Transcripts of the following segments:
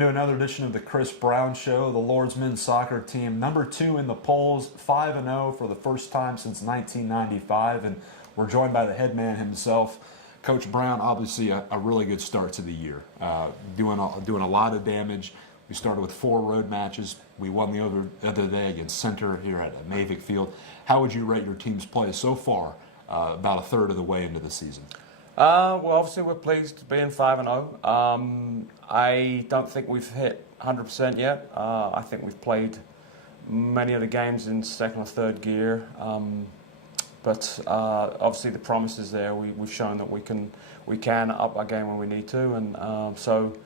into another edition of the Chris Brown Show. The Lord's men's soccer team, number 2 in the polls, 5-0 for the first time since 1995, and we're joined by the head man himself, Coach Brown. Obviously, a really good start to the year, doing a lot of damage. We started with 4 road matches. We won the other day against Center here at Mavic Field. How would you rate your team's play so far, about a third of the way into the season? Well, obviously we're pleased being 5-0. I don't think we've hit 100% yet. I think we've played many of the games in second or third gear. But obviously the promise is there. We've shown that we can up our game when we need to, and so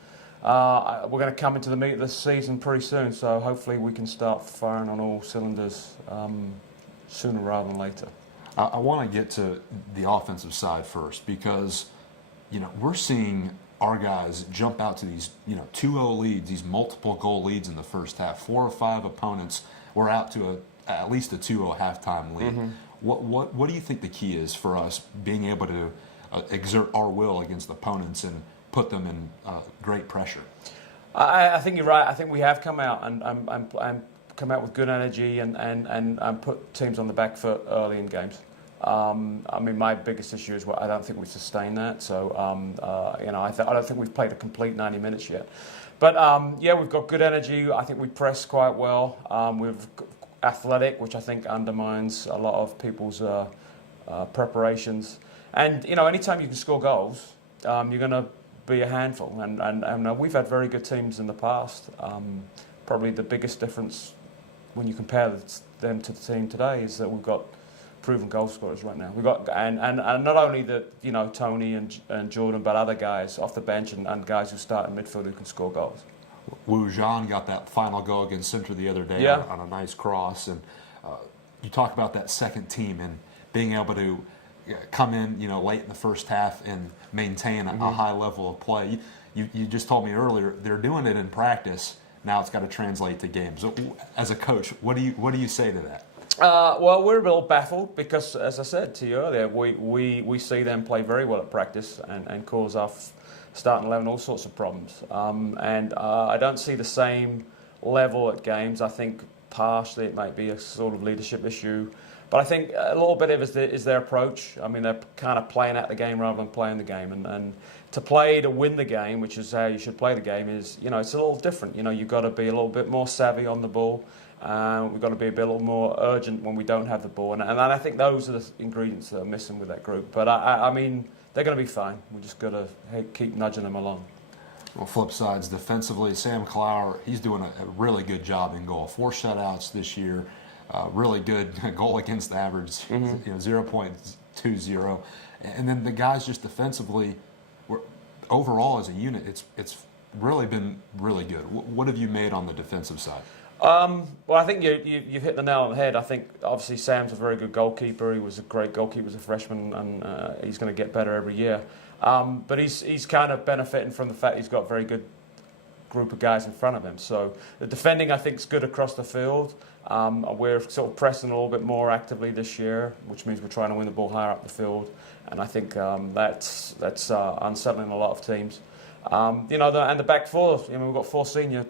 we're going to come into the meat of the season pretty soon. So hopefully we can start firing on all cylinders sooner rather than later. I want to get to the offensive side first because, we're seeing our guys jump out to these, 2-0 leads, these multiple goal leads in the first half. 4 or 5 opponents were out to at least a 2-0 halftime lead. Mm-hmm. What do you think the key is for us being able to exert our will against opponents and put them in great pressure? I think you're right. I think we have come out and come out with good energy and put teams on the back foot early in games. My biggest issue is I don't think we've sustained that. So, I don't think we've played a complete 90 minutes yet. But, we've got good energy. I think we press quite well. We're athletic, which I think undermines a lot of people's preparations. And, anytime you can score goals, you're going to be a handful. And we've had very good teams in the past. Probably the biggest difference when you compare them to the team today is that we've got proven goal scorers right now. We've got and not only Tony and Jordan, but other guys off the bench and guys who start in midfield who can score goals. Wu Zhan got that final goal against Center the other day on a nice cross, and you talk about that second team and being able to come in, late in the first half and maintain a high level of play. You just told me earlier they're doing it in practice. Now it's got to translate to games. So, as a coach, what do you say to that? Well, we're a little baffled because, as I said to you earlier, we see them play very well at practice and cause our starting 11 all sorts of problems. I don't see the same level at games. I think partially it might be a sort of leadership issue. But I think a little bit of it is their approach. I mean, they're kind of playing at the game rather than playing the game. And to play to win the game, which is how you should play the game, is, it's a little different. You've got to be a little bit more savvy on the ball. We've got to be a little more urgent when we don't have the ball. And I think those are the ingredients that are missing with that group. But, they're going to be fine. We just got to keep nudging them along. Well, flip sides, defensively, Sam Clower, he's doing a really good job in goal. 4 shutouts this year. Really good goal against average, 0.20. And then the guys just defensively, overall as a unit, it's really been really good. What have you made on the defensive side? Well, I think you've hit the nail on the head. I think obviously Sam's a very good goalkeeper. He was a great goalkeeper as a freshman, and he's going to get better every year. But he's kind of benefiting from the fact he's got a very good group of guys in front of him. So the defending, I think, is good across the field. We're sort of pressing a little bit more actively this year, which means we're trying to win the ball higher up the field. And I think that's unsettling a lot of teams. And the back four, we've got 4 senior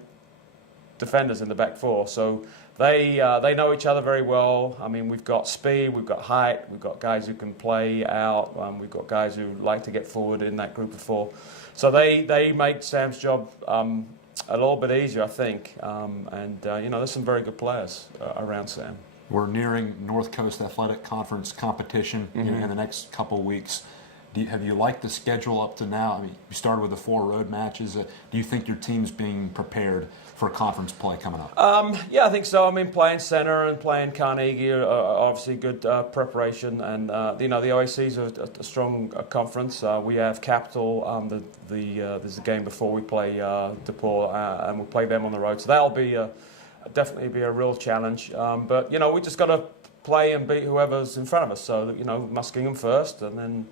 defenders in the back 4, so they know each other very well. I mean, we've got speed, we've got height, we've got guys who can play out, we've got guys who like to get forward in that group of 4. So they make Sam's job a little bit easier, I think. There's some very good players around Sam. We're nearing North Coast Athletic Conference competition in the next couple of weeks. Have you liked the schedule up to now? I mean, you started with the 4 road matches. Do you think your team's being prepared for conference play coming up? I think so. I mean, playing Center and playing Carnegie are obviously good preparation. And, the OAC's a strong conference. We have Capital. There's the game before we play DePaul, and we'll play them on the road. So that'll be definitely be a real challenge. But, we just got to play and beat whoever's in front of us. So, Muskingum first, and then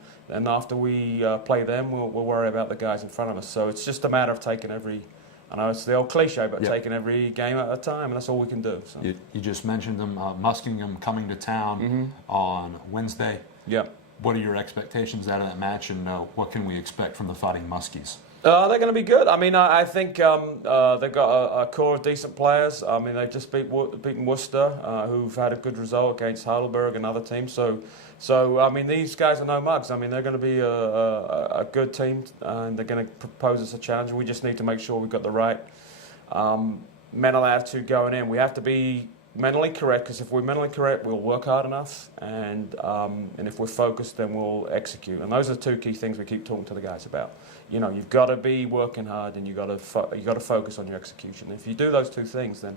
after we play them, we'll worry about the guys in front of us. So it's just a matter of taking I know it's the old cliche, but taking every game at a time, and that's all we can do. So. You just mentioned them, Muskingum coming to town on Wednesday. Yeah. What are your expectations out of that match, and what can we expect from the Fighting Muskies? They're going to be good. I mean, I think they've got a core of decent players. I mean, they've just beaten Worcester, who've had a good result against Heidelberg and other teams. So I mean, these guys are no mugs. I mean, they're going to be a good team, and they're going to propose us a challenge. We just need to make sure we've got the right mental attitude going in. We have to be mentally correct, because if we're mentally correct, we'll work hard enough, and if we're focused, then we'll execute. And those are the two key things we keep talking to the guys about. You know, you've got to be working hard, and you've got to focus on your execution. If you do those two things, then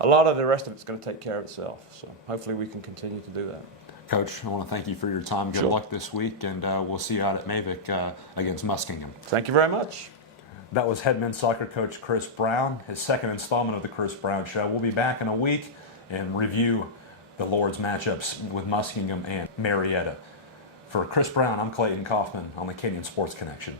a lot of the rest of it's going to take care of itself. So hopefully we can continue to do that. Coach, I want to thank you for your time. Good luck this week, and we'll see you out at Mavic against Muskingum. Thank you very much. That was head men's soccer coach Chris Brown, his second installment of the Chris Brown Show. We'll be back in a week and review the Lord's matchups with Muskingum and Marietta. For Chris Brown, I'm Clayton Kaufman on the Kenyon Sports Connection.